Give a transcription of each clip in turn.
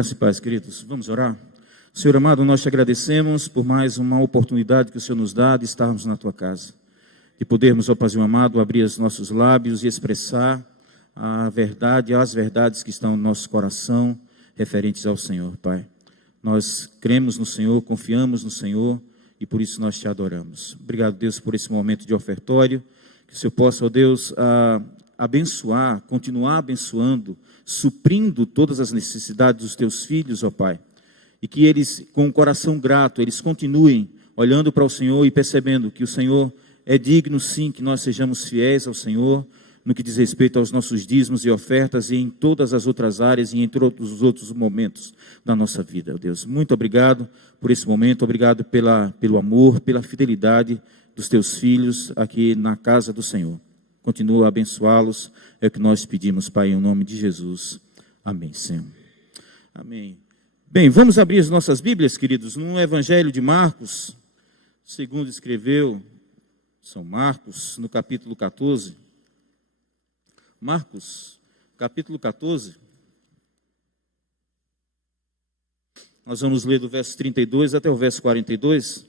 Graças e paz, queridos. Vamos orar? Senhor amado, nós te agradecemos por mais uma oportunidade que o Senhor nos dá de estarmos na tua casa, de podermos, ó Paizinho amado, abrir os nossos lábios e expressar a verdade, as verdades que estão no nosso coração referentes ao Senhor, Pai. Nós cremos no Senhor, confiamos no Senhor e por isso nós te adoramos. Obrigado, Deus, por esse momento de ofertório, que o Senhor possa, ó Deus, abençoar, continuar abençoando, suprindo todas as necessidades dos teus filhos, ó Pai, e que eles, com o coração grato, eles continuem olhando para o Senhor e percebendo que o Senhor é digno, sim, que nós sejamos fiéis ao Senhor, no que diz respeito aos nossos dízimos e ofertas e em todas as outras áreas e em todos os outros momentos da nossa vida, ó Deus. Muito obrigado por esse momento, obrigado pelo amor, pela fidelidade dos teus filhos aqui na casa do Senhor. Continua a abençoá-los, é o que nós pedimos, Pai, em nome de Jesus. Amém, Senhor. Amém. Bem, vamos abrir as nossas Bíblias, queridos, no Evangelho de Marcos, segundo escreveu São Marcos, no capítulo 14. Marcos, capítulo 14. Nós vamos ler do verso 32 até o verso 42.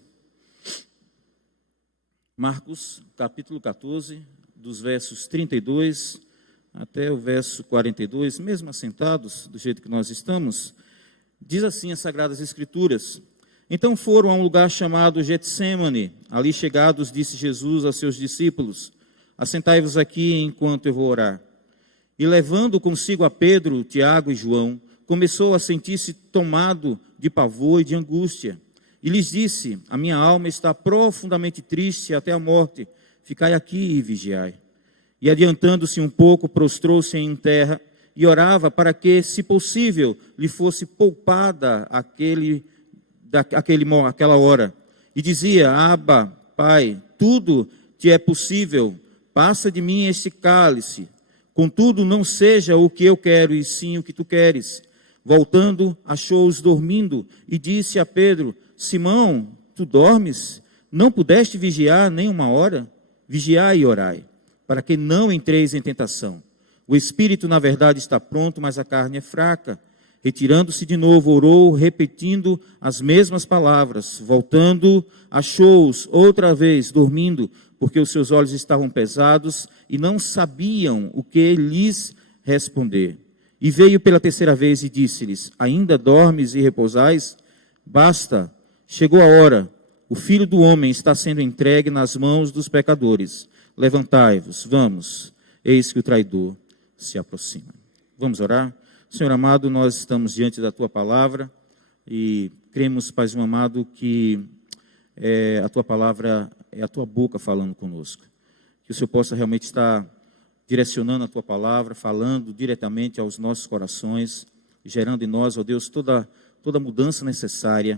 Marcos, capítulo 14, dos versos 32 até o verso 42, mesmo assentados, do jeito que nós estamos, diz assim as Sagradas Escrituras: Então foram a um lugar chamado Getsêmane. Ali chegados, disse Jesus aos seus discípulos: Assentai-vos aqui enquanto eu vou orar. E levando consigo a Pedro, Tiago e João, começou a sentir-se tomado de pavor e de angústia. E lhes disse: A minha alma está profundamente triste até a morte. Ficai aqui e vigiai. E adiantando-se um pouco, prostrou-se em terra e orava para que, se possível, lhe fosse poupada aquela hora. E dizia: Abba, Pai, tudo te é possível, passa de mim este cálice. Contudo, não seja o que eu quero, e sim o que tu queres. Voltando, achou-os dormindo e disse a Pedro: Simão, tu dormes? Não pudeste vigiar nem uma hora? Vigiai e orai, para que não entreis em tentação. O espírito, na verdade, está pronto, mas a carne é fraca. Retirando-se de novo, orou, repetindo as mesmas palavras. Voltando, achou-os outra vez dormindo, porque os seus olhos estavam pesados e não sabiam o que lhes responder. E veio pela terceira vez e disse-lhes: Ainda dormes e repousais? Basta, chegou a hora. O Filho do Homem está sendo entregue nas mãos dos pecadores. Levantai-vos, vamos, eis que o traidor se aproxima. Vamos orar? Senhor amado, nós estamos diante da Tua palavra e cremos, Paizinho amado, que a Tua palavra é a Tua boca falando conosco. Que o Senhor possa realmente estar direcionando a Tua palavra, falando diretamente aos nossos corações, gerando em nós, ó Deus, toda mudança necessária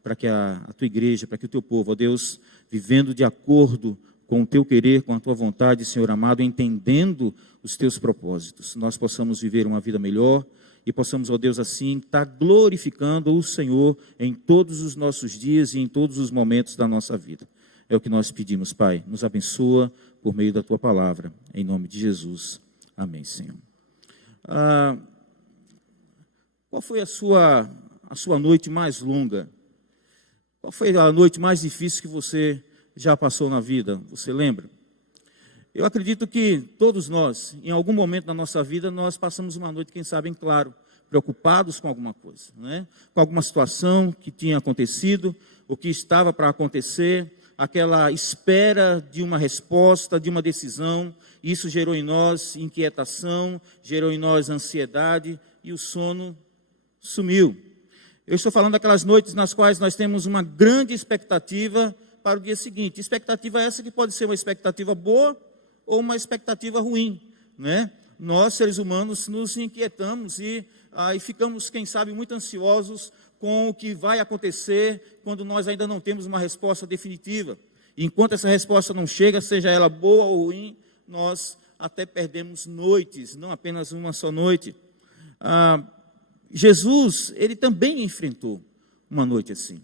para que a Tua igreja, para que o Teu povo, ó Deus, vivendo de acordo com o Teu querer, com a Tua vontade, Senhor amado, entendendo os Teus propósitos, nós possamos viver uma vida melhor e possamos, ó Deus, assim, estar glorificando o Senhor em todos os nossos dias e em todos os momentos da nossa vida. É o que nós pedimos, Pai. Nos abençoa por meio da Tua palavra. Em nome de Jesus. Amém, Senhor. Qual foi a sua noite mais longa? Qual foi a noite mais difícil que você já passou na vida? Você lembra? Eu acredito que todos nós, em algum momento da nossa vida, nós passamos uma noite, quem sabe, em claro, preocupados com alguma coisa, né? Com alguma situação que tinha acontecido, o que estava para acontecer, aquela espera de uma resposta, de uma decisão. Isso gerou em nós inquietação, gerou em nós ansiedade e o sono sumiu. Eu estou falando daquelas noites nas quais nós temos uma grande expectativa para o dia seguinte. Expectativa essa que pode ser uma expectativa boa ou uma expectativa ruim, né? Nós, seres humanos, nos inquietamos e ficamos, quem sabe, muito ansiosos com o que vai acontecer quando nós ainda não temos uma resposta definitiva. E enquanto essa resposta não chega, seja ela boa ou ruim, nós até perdemos noites, não apenas uma só noite. Jesus, ele também enfrentou uma noite assim.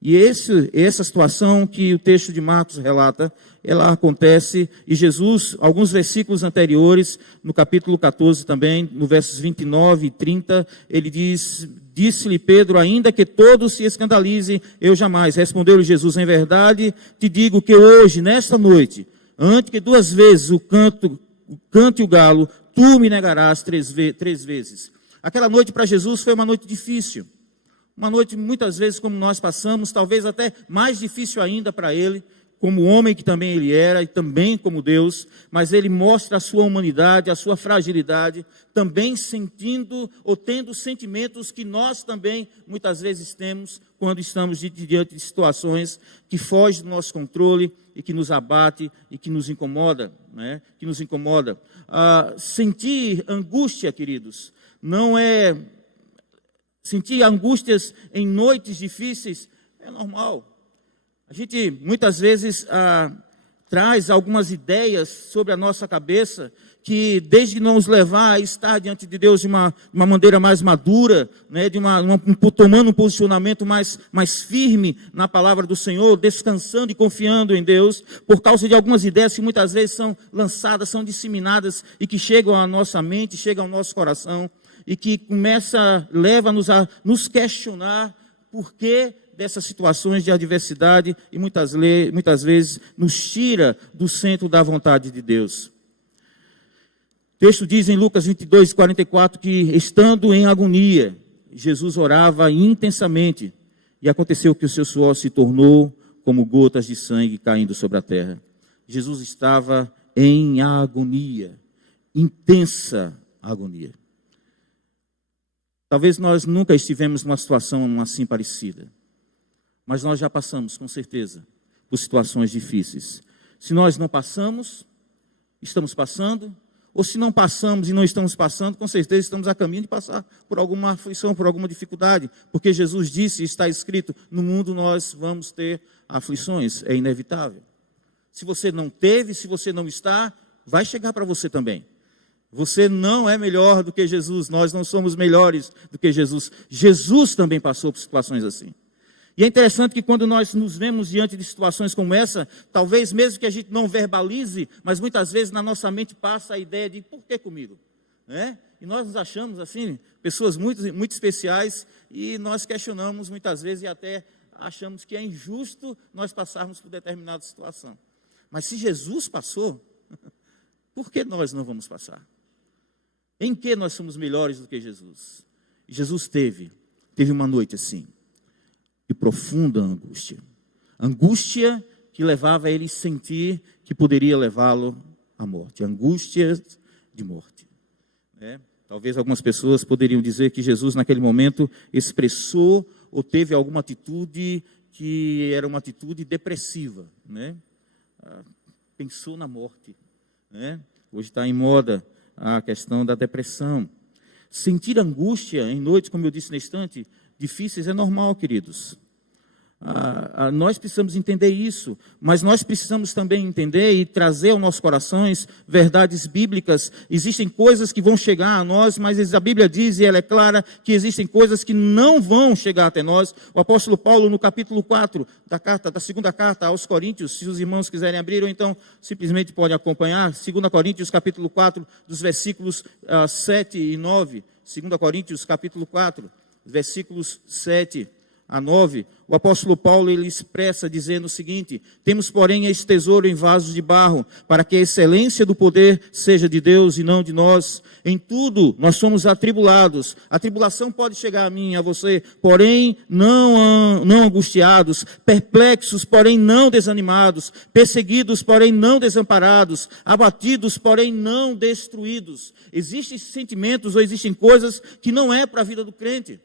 E essa situação que o texto de Marcos relata, ela acontece, e Jesus, alguns versículos anteriores, no capítulo 14 também, no versos 29 e 30, ele diz: disse-lhe Pedro, ainda que todos se escandalizem, eu jamais. Respondeu-lhe Jesus, em verdade te digo que hoje, nesta noite, antes que 2 vezes o canto e o galo, tu me negarás 3 vezes. Aquela noite para Jesus foi uma noite difícil. Uma noite, muitas vezes, como nós passamos, talvez até mais difícil ainda para ele, como homem que também ele era, e também como Deus, mas ele mostra a sua humanidade, a sua fragilidade, também sentindo ou tendo sentimentos que nós também, muitas vezes, temos, quando estamos diante de situações que fogem do nosso controle e que nos abate e que nos incomoda, né? Que nos incomoda. Sentir angústia, queridos, não é... Sentir angústias em noites difíceis é normal. A gente muitas vezes traz algumas ideias sobre a nossa cabeça que, desde nos levar a estar diante de Deus de uma maneira mais madura, né, tomando um posicionamento mais firme na palavra do Senhor, descansando e confiando em Deus, por causa de algumas ideias que muitas vezes são lançadas, são disseminadas e que chegam à nossa mente, chegam ao nosso coração, e que leva-nos a nos questionar por que dessas situações de adversidade e muitas vezes nos tira do centro da vontade de Deus. O texto diz em Lucas 22, 44, que estando em agonia, Jesus orava intensamente e aconteceu que o seu suor se tornou como gotas de sangue caindo sobre a terra. Jesus estava em agonia, intensa agonia. Talvez nós nunca estivemos numa situação assim parecida, mas nós já passamos, com certeza, por situações difíceis. Se nós não passamos, estamos passando, ou se não passamos e não estamos passando, com certeza estamos a caminho de passar por alguma aflição, por alguma dificuldade, porque Jesus disse, está escrito, no mundo nós vamos ter aflições, é inevitável. Se você não teve, se você não está, vai chegar para você também. Você não é melhor do que Jesus, nós não somos melhores do que Jesus. Jesus também passou por situações assim. E é interessante que quando nós nos vemos diante de situações como essa, talvez mesmo que a gente não verbalize, mas muitas vezes na nossa mente passa a ideia de por que comigo? Né? E nós nos achamos assim, pessoas muito, muito especiais, e nós questionamos muitas vezes e até achamos que é injusto nós passarmos por determinada situação. Mas se Jesus passou, por que nós não vamos passar? Em que nós somos melhores do que Jesus? Jesus teve uma noite assim, de profunda angústia. Angústia que levava ele a sentir que poderia levá-lo à morte. Angústia de morte. Talvez algumas pessoas poderiam dizer que Jesus naquele momento expressou ou teve alguma atitude que era uma atitude depressiva. Pensou na morte. Hoje está em moda a questão da depressão. Sentir angústia em noites, como eu disse na instante, difíceis é normal, queridos. Nós precisamos entender isso, mas nós precisamos também entender e trazer aos nossos corações verdades bíblicas. Existem coisas que vão chegar a nós, mas a Bíblia diz, e ela é clara, que existem coisas que não vão chegar até nós. O apóstolo Paulo, no capítulo 4 da segunda carta aos Coríntios, se os irmãos quiserem abrir, ou então simplesmente podem acompanhar, 2 Coríntios, capítulo 4, dos versículos 7 e 9. 2 Coríntios, capítulo 4, versículos 7 a 9, o apóstolo Paulo ele expressa dizendo o seguinte: temos porém este tesouro em vasos de barro, para que a excelência do poder seja de Deus e não de nós. Em tudo nós somos atribulados. A tribulação pode chegar a mim e a você, porém não angustiados, perplexos, porém não desanimados, perseguidos, porém não desamparados, abatidos, porém não destruídos. Existem sentimentos ou existem coisas que não é para a vida do crente.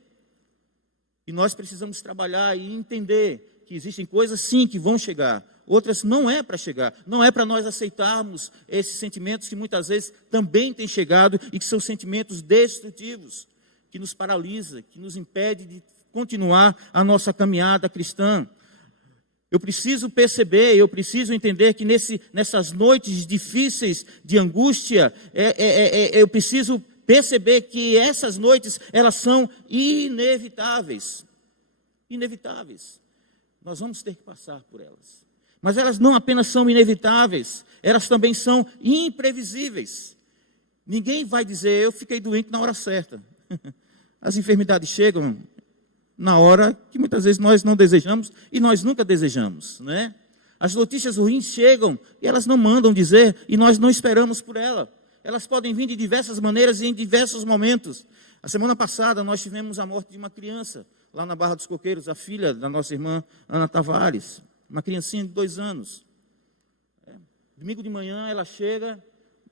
E nós precisamos trabalhar e entender que existem coisas sim que vão chegar, outras não é para chegar, não é para nós aceitarmos esses sentimentos que muitas vezes também têm chegado e que são sentimentos destrutivos, que nos paralisa, que nos impede de continuar a nossa caminhada cristã. Eu preciso perceber, eu preciso entender que nessas noites difíceis de angústia, eu preciso perceber que essas noites, elas são inevitáveis. Inevitáveis. nós vamos ter que passar por elas. Mas elas não apenas são inevitáveis, elas também são imprevisíveis. Ninguém vai dizer, eu fiquei doente na hora certa. As enfermidades chegam na hora que muitas vezes nós não desejamos e nós nunca desejamos, né? As notícias ruins chegam e elas não mandam dizer e nós não esperamos por ela. Elas podem vir de diversas maneiras e em diversos momentos. A semana passada nós tivemos a morte de uma criança lá na Barra dos Coqueiros, a filha da nossa irmã Ana Tavares, uma criancinha de 2 anos. Domingo de manhã ela chega,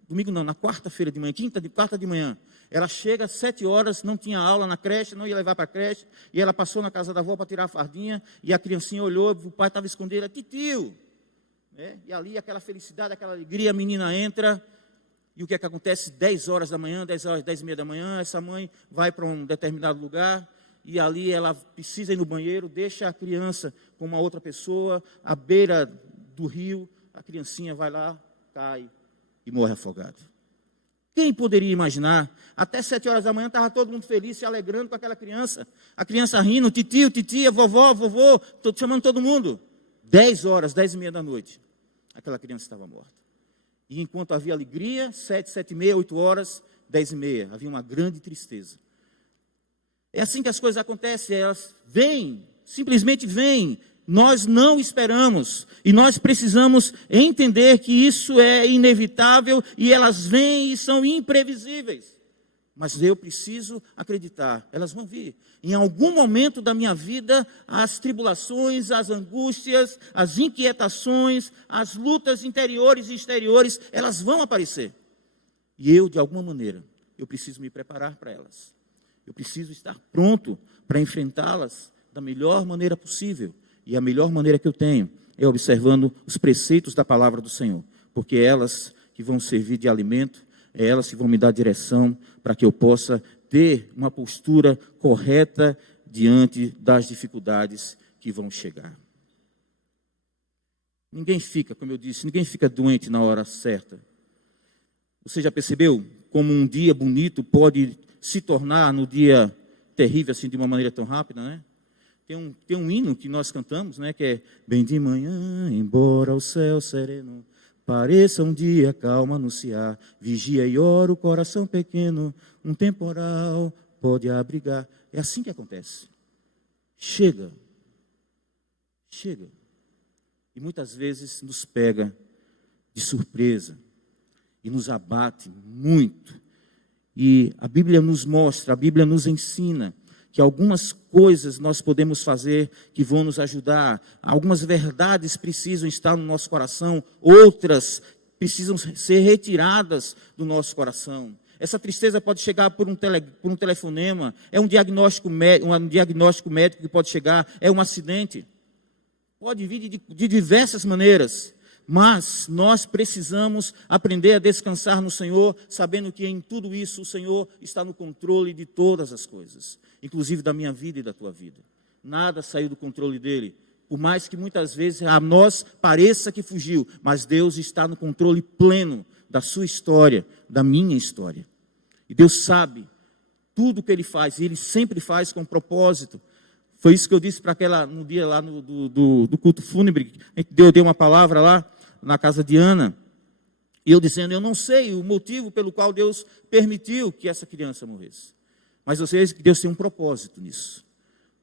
domingo não, na quarta-feira de manhã, quarta de manhã, ela chega às 7 horas, não tinha aula na creche, não ia levar para a creche, e ela passou na casa da avó para tirar a fardinha, e a criancinha olhou, o pai estava escondido, titio, e ali aquela felicidade, aquela alegria, a menina entra, e o que é que acontece? 10 horas da manhã, 10 horas, 10 e meia da manhã, essa mãe vai para um determinado lugar, e ali ela precisa ir no banheiro, deixa a criança com uma outra pessoa, à beira do rio, a criancinha vai lá, cai e morre afogado. Quem poderia imaginar? Até 7 horas da manhã estava todo mundo feliz, se alegrando com aquela criança. A criança rindo, titio, titia, vovó, vovô, estou chamando todo mundo. 10 horas, 10 e meia da noite, aquela criança estava morta. E enquanto havia alegria, 7, 7 e meia, 8 horas, 10 e meia, havia uma grande tristeza. É assim que as coisas acontecem, elas vêm, simplesmente vêm. Nós não esperamos e nós precisamos entender que isso é inevitável e elas vêm e são imprevisíveis. Mas eu preciso acreditar, elas vão vir. Em algum momento da minha vida, as tribulações, as angústias, as inquietações, as lutas interiores e exteriores, elas vão aparecer. E eu, de alguma maneira, eu preciso me preparar para elas. Eu preciso estar pronto para enfrentá-las da melhor maneira possível. E a melhor maneira que eu tenho é observando os preceitos da palavra do Senhor, porque é elas que vão servir de alimento, é elas que vão me dar direção para que eu possa ter uma postura correta diante das dificuldades que vão chegar. Ninguém fica, como eu disse, ninguém fica doente na hora certa. Você já percebeu como um dia bonito pode se tornar no dia terrível assim de uma maneira tão rápida, né? Tem um hino que nós cantamos, né, que é bem de manhã, embora o céu sereno pareça um dia calmo anunciar, vigia e ora o coração pequeno, um temporal pode abrigar. É assim que acontece. Chega. E muitas vezes nos pega de surpresa e nos abate muito. E a Bíblia nos mostra, a Bíblia nos ensina que algumas coisas nós podemos fazer que vão nos ajudar. Algumas verdades precisam estar no nosso coração, outras precisam ser retiradas do nosso coração. Essa tristeza pode chegar por um telefonema, é um diagnóstico médico que pode chegar, é um acidente. Pode vir de diversas maneiras. Mas nós precisamos aprender a descansar no Senhor, sabendo que em tudo isso o Senhor está no controle de todas as coisas, inclusive da minha vida e da tua vida. Nada saiu do controle dele, por mais que muitas vezes a nós pareça que fugiu, mas Deus está no controle pleno da sua história, da minha história. E Deus sabe tudo o que Ele faz, e Ele sempre faz com propósito. Foi isso que eu disse para aquela, no dia lá do culto fúnebre, eu dei uma palavra lá na casa de Ana, e eu dizendo, eu não sei o motivo pelo qual Deus permitiu que essa criança morresse, mas eu sei que Deus tem um propósito nisso.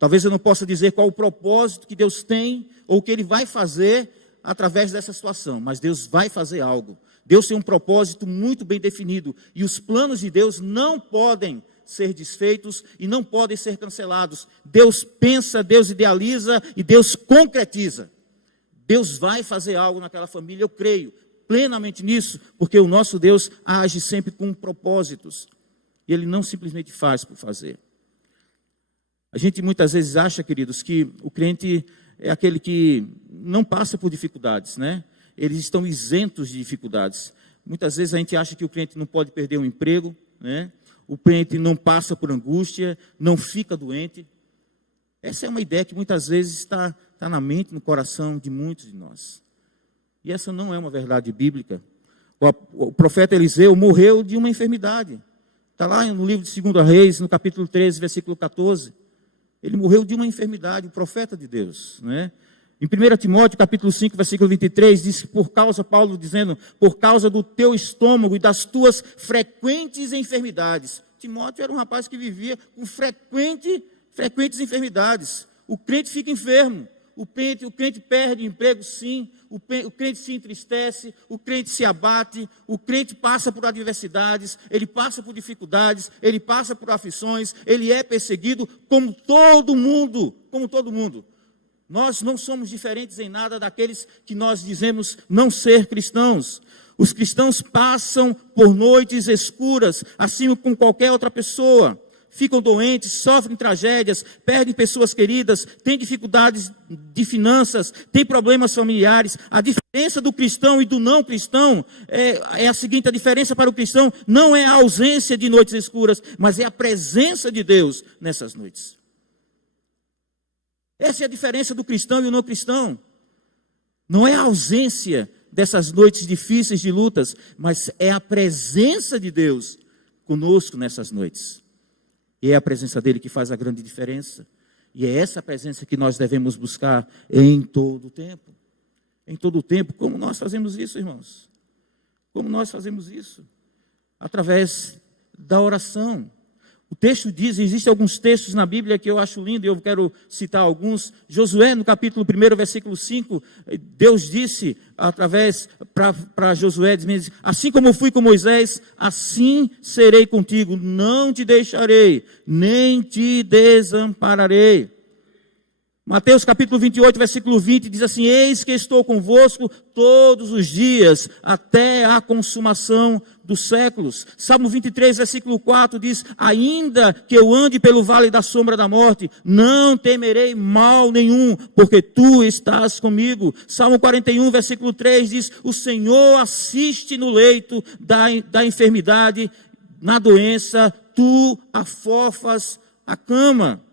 Talvez eu não possa dizer qual o propósito que Deus tem, ou o que Ele vai fazer através dessa situação, mas Deus vai fazer algo. Deus tem um propósito muito bem definido, e os planos de Deus não podem ser desfeitos e não podem ser cancelados. Deus pensa, Deus idealiza e Deus concretiza. Deus vai fazer algo naquela família, eu creio plenamente nisso, porque o nosso Deus age sempre com propósitos. E Ele não simplesmente faz por fazer. A gente muitas vezes acha, queridos, que o crente é aquele que não passa por dificuldades, né? Eles estão isentos de dificuldades. Muitas vezes a gente acha que o crente não pode perder um emprego, né? O crente não passa por angústia, não fica doente. Essa é uma ideia que muitas vezes está na mente, no coração de muitos de nós. E essa não é uma verdade bíblica. O profeta Eliseu morreu de uma enfermidade. Está lá no livro de 2 Reis, no capítulo 13, versículo 14. Ele morreu de uma enfermidade, o profeta de Deus, né? Em 1 Timóteo, capítulo 5, versículo 23, diz que Paulo dizendo, por causa do teu estômago e das tuas frequentes enfermidades. Timóteo era um rapaz que vivia com frequentes enfermidades. O crente fica enfermo, o crente perde emprego, sim, o crente se entristece, o crente se abate, o crente passa por adversidades, ele passa por dificuldades, ele passa por aflições, ele é perseguido como todo mundo, Nós não somos diferentes em nada daqueles que nós dizemos não ser cristãos. Os cristãos passam por noites escuras, assim como qualquer outra pessoa. Ficam doentes, sofrem tragédias, perdem pessoas queridas, têm dificuldades de finanças, têm problemas familiares. A diferença do cristão e do não cristão é a seguinte: a diferença para o cristão não é a ausência de noites escuras, mas é a presença de Deus nessas noites. Essa é a diferença do cristão e o não cristão. Não é a ausência dessas noites difíceis de lutas, mas é a presença de Deus conosco nessas noites. E é a presença dele que faz a grande diferença. E é essa presença que nós devemos buscar em todo o tempo. Em todo o tempo. Como nós fazemos isso, irmãos? Como nós fazemos isso? Através da oração. O texto diz, existem alguns textos na Bíblia que eu acho lindo, e eu quero citar alguns. Josué, no capítulo 1, versículo 5, Deus disse, através para Josué, diz, assim como eu fui com Moisés, assim serei contigo, não te deixarei, nem te desampararei. Mateus capítulo 28, versículo 20, diz assim, eis que estou convosco todos os dias, até a consumação dos séculos. Salmo 23, versículo 4 diz, ainda que eu ande pelo vale da sombra da morte, não temerei mal nenhum, porque tu estás comigo. Salmo 41, versículo 3 diz, o Senhor assiste no leito da enfermidade, na doença, tu afofas a cama.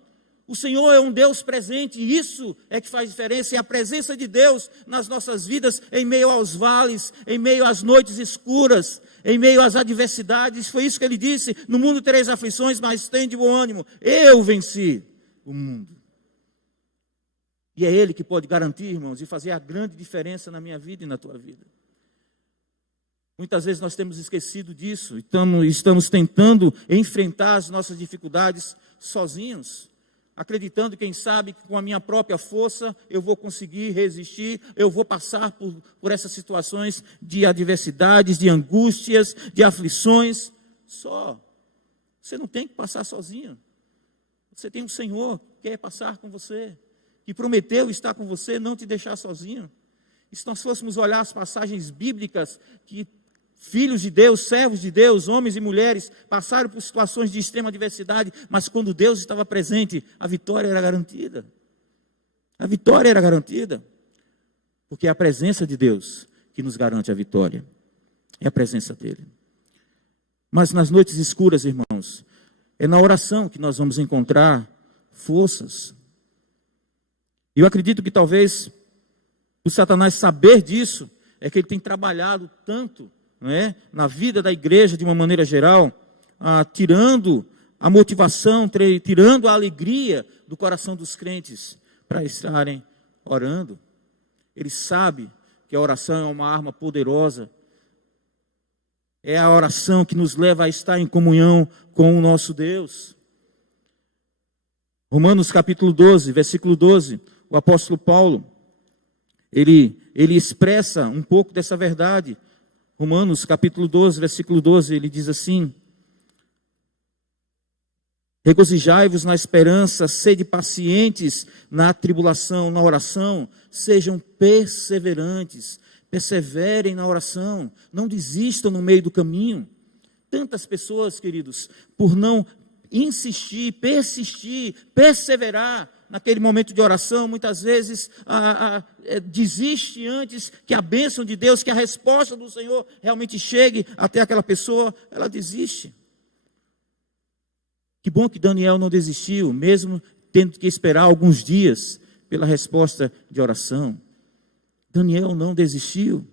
O Senhor é um Deus presente, e isso é que faz diferença, é a presença de Deus nas nossas vidas, em meio aos vales, em meio às noites escuras, em meio às adversidades. Foi isso que ele disse, no mundo tereis aflições, mas tende bom ânimo, eu venci o mundo. E é Ele que pode garantir, irmãos, e fazer a grande diferença na minha vida e na tua vida. Muitas vezes nós temos esquecido disso, estamos tentando enfrentar as nossas dificuldades sozinhos, acreditando, quem sabe, que com a minha própria força eu vou conseguir resistir, eu vou passar por essas situações de adversidades, de angústias, de aflições. Só, você não tem que passar sozinho. Você tem um Senhor que quer passar com você, que prometeu estar com você, não te deixar sozinho. E se nós fôssemos olhar as passagens bíblicas que filhos de Deus, servos de Deus, homens e mulheres, passaram por situações de extrema adversidade, mas quando Deus estava presente, a vitória era garantida. A vitória era garantida, porque é a presença de Deus que nos garante a vitória. É a presença dEle. Mas nas noites escuras, irmãos, é na oração que nós vamos encontrar forças. E eu acredito que talvez o Satanás saber disso, é que ele tem trabalhado tanto, não é, na vida da igreja de uma maneira geral, tirando a motivação, tirando a alegria do coração dos crentes para estarem orando. Ele sabe que a oração é uma arma poderosa. É a oração que nos leva a estar em comunhão com o nosso Deus. Romanos capítulo 12, versículo 12, o apóstolo Paulo, ele expressa um pouco dessa verdade. Romanos capítulo 12, versículo 12, ele diz assim, regozijai-vos na esperança, sede pacientes na tribulação, na oração, sejam perseverantes, perseverem na oração, não desistam no meio do caminho. Tantas pessoas, queridos, por não insistir, persistir, perseverar naquele momento de oração, muitas vezes desiste antes que a bênção de Deus, que a resposta do Senhor realmente chegue até aquela pessoa, ela desiste. Que bom que Daniel não desistiu, mesmo tendo que esperar alguns dias pela resposta de oração. Daniel não desistiu.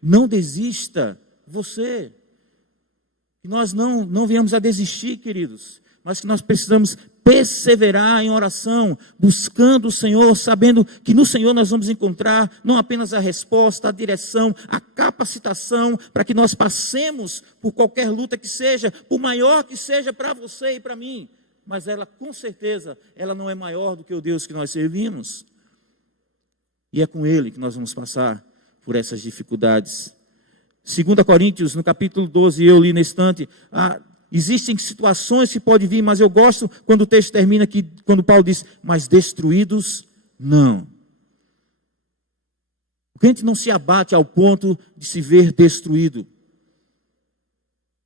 Não desista, você. Que nós não venhamos a desistir, queridos, mas que nós precisamos perseverar em oração, buscando o Senhor, sabendo que no Senhor nós vamos encontrar não apenas a resposta, a direção, a capacitação, para que nós passemos por qualquer luta que seja, por maior que seja para você e para mim, mas ela, com certeza, ela não é maior do que o Deus que nós servimos. E é com Ele que nós vamos passar por essas dificuldades. 2 Coríntios, no capítulo 12, eu li na estante, existem situações que podem vir, mas eu gosto quando o texto termina aqui, quando Paulo diz, mas destruídos não. O crente não se abate ao ponto de se ver destruído.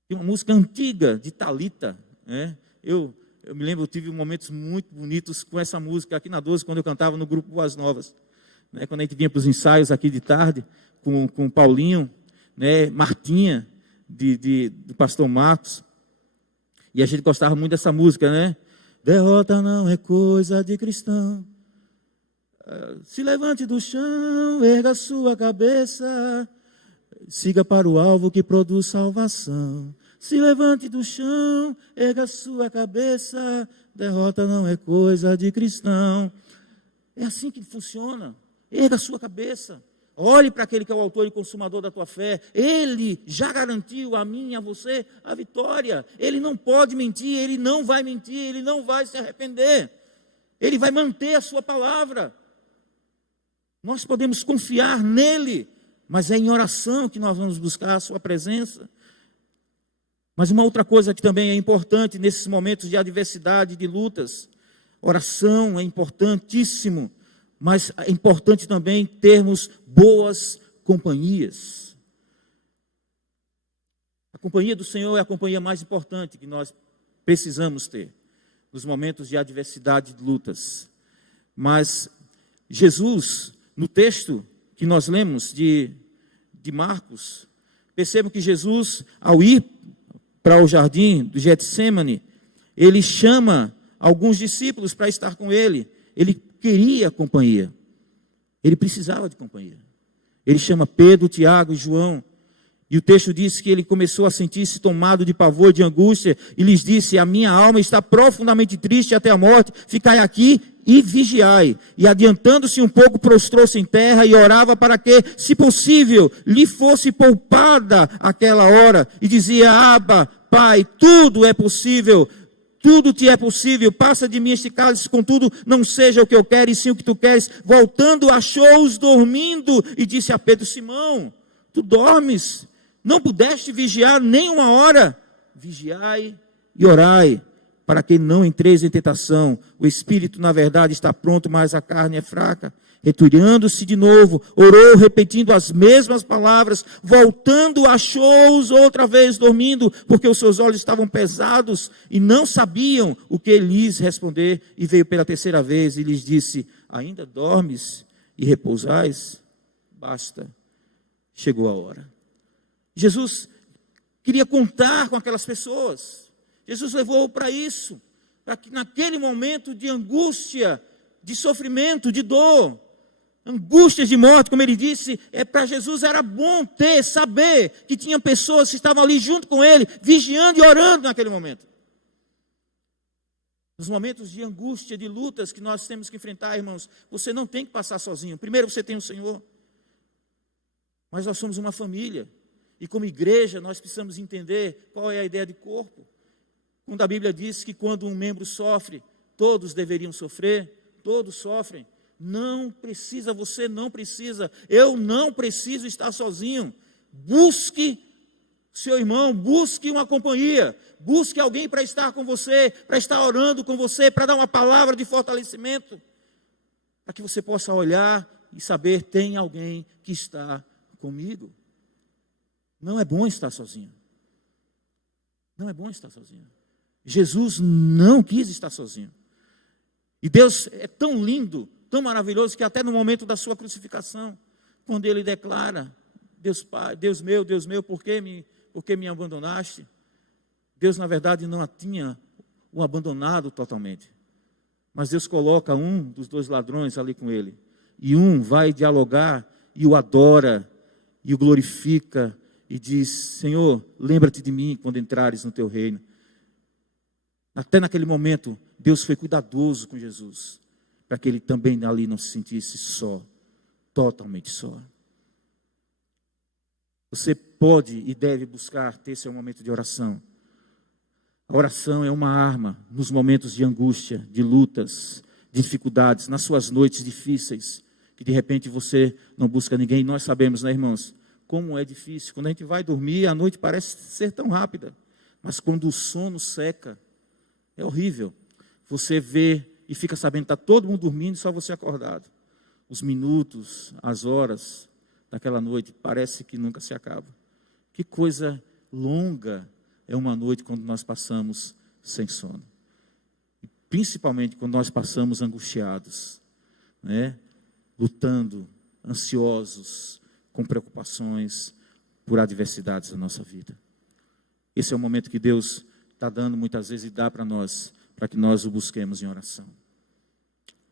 Tem uma música antiga de Thalita, né? Eu me lembro, eu tive momentos muito bonitos com essa música aqui na 12, quando eu cantava no grupo Boas Novas. Né? Quando a gente vinha para os ensaios aqui de tarde, com o Paulinho, né? Martinha, do pastor Marcos. E a gente gostava muito dessa música, né? Derrota não é coisa de cristão. Se levante do chão, erga sua cabeça. Siga para o alvo que produz salvação. Se levante do chão, erga sua cabeça. Derrota não é coisa de cristão. É assim que funciona. Erga sua cabeça. Olhe para aquele que é o autor e consumador da tua fé. Ele já garantiu a mim e a você a vitória. Ele não pode mentir, ele não vai mentir, ele não vai se arrepender. Ele vai manter a sua palavra. Nós podemos confiar nele, mas é em oração que nós vamos buscar a sua presença. Mas uma outra coisa que também é importante nesses momentos de adversidade, de lutas, oração é importantíssimo. Mas é importante também termos boas companhias. A companhia do Senhor é a companhia mais importante que nós precisamos ter nos momentos de adversidade e de lutas. Mas Jesus, no texto que nós lemos de Marcos, percebam que Jesus, ao ir para o jardim do Getsêmani, ele chama alguns discípulos para estar com ele. Ele queria companhia, ele precisava de companhia. Ele chama Pedro, Tiago e João, e o texto diz que ele começou a sentir-se tomado de pavor, de angústia, e lhes disse, a minha alma está profundamente triste até a morte, ficai aqui e vigiai. E adiantando-se um pouco, prostrou-se em terra e orava para que, se possível, lhe fosse poupada aquela hora, e dizia, Abba, Pai, tudo é possível, tudo te é possível, passa de mim este cálice, contudo, não seja o que eu quero, e sim o que tu queres. Voltando, achou-os dormindo, e disse a Pedro, Simão, tu dormes? Não pudeste vigiar nem uma hora? Vigiai e orai, para que não entreis em tentação. O espírito, na verdade, está pronto, mas a carne é fraca. Retirando-se de novo, orou repetindo as mesmas palavras, voltando, achou-os outra vez dormindo, porque os seus olhos estavam pesados e não sabiam o que lhes responder. E veio pela terceira vez e lhes disse, ainda dormes e repousais? Basta, chegou a hora. Jesus queria contar com aquelas pessoas. Jesus levou para isso, para que naquele momento de angústia, de sofrimento, de dor, angústias de morte, como ele disse, para Jesus era bom saber que tinha pessoas que estavam ali junto com ele, vigiando e orando naquele momento. Nos momentos de angústia, de lutas que nós temos que enfrentar, irmãos, você não tem que passar sozinho. Primeiro você tem o Senhor. Mas nós somos uma família. E como igreja nós precisamos entender qual é a ideia de corpo. Quando a Bíblia diz que quando um membro sofre, todos deveriam sofrer, todos sofrem. Não precisa, você não precisa, eu não preciso estar sozinho. Busque seu irmão, busque uma companhia, busque alguém para estar com você, para estar orando com você, para dar uma palavra de fortalecimento, para que você possa olhar e saber, tem alguém que está comigo. Não é bom estar sozinho. Não é bom estar sozinho. Jesus não quis estar sozinho. E Deus é tão lindo, tão maravilhoso, que até no momento da sua crucificação, quando ele declara, Deus Pai, Deus meu, por que me abandonaste? Deus, na verdade, não tinha o abandonado totalmente. Mas Deus coloca um dos dois ladrões ali com ele. E um vai dialogar e o adora, e o glorifica, e diz, Senhor, lembra-te de mim quando entrares no teu reino. Até naquele momento, Deus foi cuidadoso com Jesus, para que ele também ali não se sentisse só, totalmente só. Você pode e deve buscar ter seu momento de oração. A oração é uma arma nos momentos de angústia, de lutas, de dificuldades, nas suas noites difíceis, que de repente você não busca ninguém. Nós sabemos, né, irmãos, como é difícil. Quando a gente vai dormir, a noite parece ser tão rápida, mas quando o sono seca, é horrível. Você vê e fica sabendo que está todo mundo dormindo e só você acordado. Os minutos, as horas daquela noite parece que nunca se acabam. Que coisa longa é uma noite quando nós passamos sem sono. E principalmente quando nós passamos angustiados, né? Lutando, ansiosos, com preocupações por adversidades da nossa vida. Esse é o momento que Deus está dando muitas vezes e dá para nós, para que nós o busquemos em oração.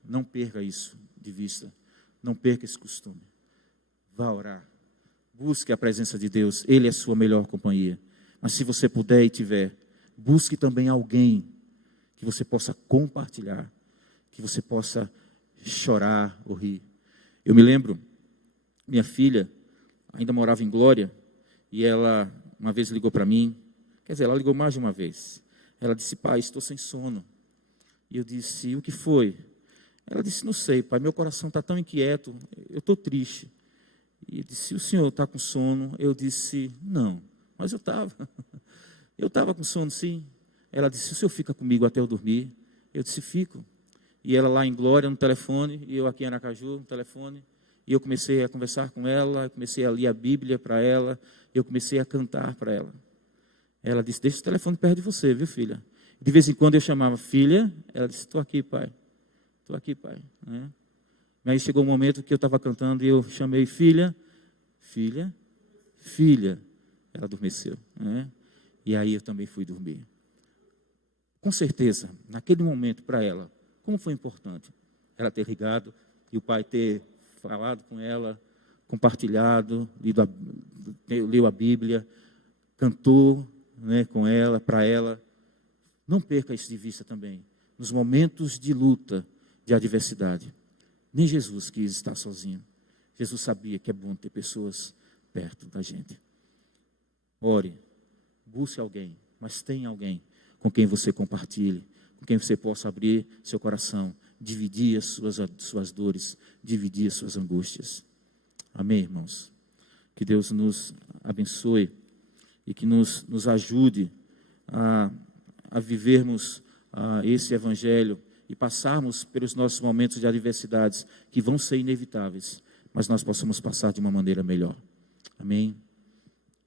Não perca isso de vista, não perca esse costume. Vá orar, busque a presença de Deus, Ele é sua melhor companhia. Mas se você puder e tiver, busque também alguém que você possa compartilhar, que você possa chorar ou rir. Eu me lembro, minha filha ainda morava em Glória, e ela uma vez ligou para mim, quer dizer, ela ligou mais de uma vez. Ela disse: pai, estou sem sono. E eu disse: o que foi? Ela disse: não sei, pai, meu coração está tão inquieto, eu estou triste. E eu disse: o senhor está com sono? Eu disse: não, mas eu estava. Eu estava com sono, sim. Ela disse: o senhor fica comigo até eu dormir? Eu disse: fico. E ela lá em Glória no telefone, e eu aqui em Aracaju no telefone. E eu comecei a conversar com ela, comecei a ler a Bíblia para ela, e eu comecei a cantar para ela. Ela disse: deixa o telefone perto de você, viu, filha? De vez em quando eu chamava: filha. Ela disse: estou aqui, pai. Estou aqui, pai. Né? Mas chegou um momento que eu estava cantando e eu chamei: filha, filha, filha. Ela adormeceu. Né? E aí eu também fui dormir. Com certeza, naquele momento para ela, como foi importante ela ter ligado e o pai ter falado com ela, compartilhado, leu a Bíblia, cantou, né, com ela, para ela. Não perca isso de vista também. Nos momentos de luta, de adversidade, nem Jesus quis estar sozinho. Jesus sabia que é bom ter pessoas perto da gente. Ore, busque alguém, mas tenha alguém com quem você compartilhe, com quem você possa abrir seu coração, dividir as suas dores, dividir as suas angústias. Amém, irmãos? Que Deus nos abençoe e que nos ajude a vivermos esse evangelho e passarmos pelos nossos momentos de adversidades, que vão ser inevitáveis, mas nós possamos passar de uma maneira melhor. Amém?